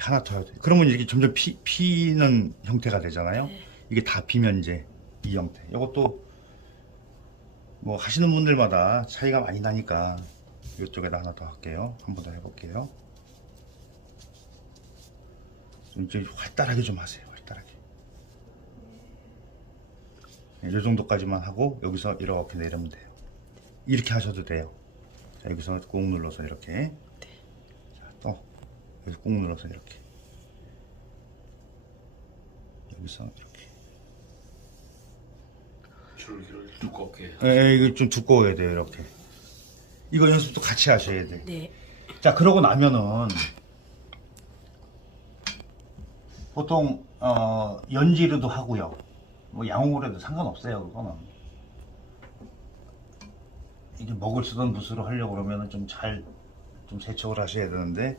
하나 더 해야 돼. 그러면 이렇게 점점 피, 피는 형태가 되잖아요. 네. 이게 다 피면 이제 이 형태. 이것도 뭐 하시는 분들마다 차이가 많이 나니까 이쪽에다 하나 더 할게요. 한 번 더 해볼게요. 좀 이제 활달하게 좀 하세요. 활달하게. 네, 이 정도까지만 하고 여기서 이렇게 내리면 돼요. 이렇게 하셔도 돼요. 자, 여기서 꾹 눌러서 이렇게. 자, 또 여기 꾹 눌러서 이렇게. 여기서 이렇게. 줄기를 두껍게 에, 이거 좀 두꺼워야 돼요, 이렇게. 이거 연습도 같이 하셔야 돼. 네. 자, 그러고 나면은 보통 어, 연지르도 하고요. 뭐 해도 상관없어요, 그거는. 이게 먹을 쓰던 붓으로 하려고 그러면은 좀 잘 좀 세척을 하셔야 되는데